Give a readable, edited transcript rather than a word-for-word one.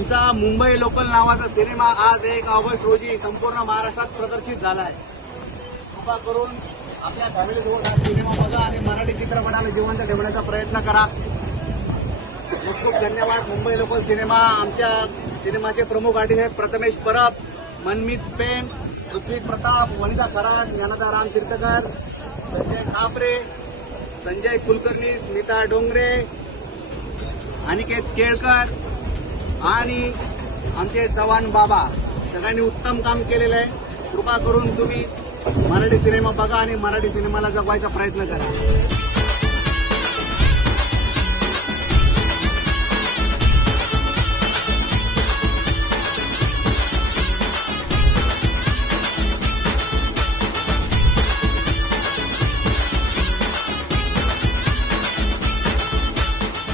आमचा मुंबई लोकल नावाचा सिनेमा आज 1 ऑगस्ट रोजी संपूर्ण महाराष्ट्रात प्रदर्शित झाला आहे. कृपा करून आपल्या फॅमिलीसोबत हा सिनेमा बघा आणि मराठी चित्रपटाला जिवंत ठेवण्याचा प्रयत्न करा. खूप खूप धन्यवाद. Mumbai local cinema. आमच्या सिनेमाचे प्रमुख आर्टिस्ट आहेत प्रथमेश परब, मनमीत पेन, पृथ्वी प्रताप, वनिता खरात, ज्ञानदा राम तीर्थकर, संजय खापरे, संजय कुलकर्णी, स्मिता डोंगरे, अनिकेत केळकर आणि आमचे चव्हाण बाबा. सगळ्यांनी उत्तम काम केलेलं आहे. कृपा करून तुम्ही मराठी सिनेमा बघा आणि मराठी सिनेमाला जगवायचा प्रयत्न करा.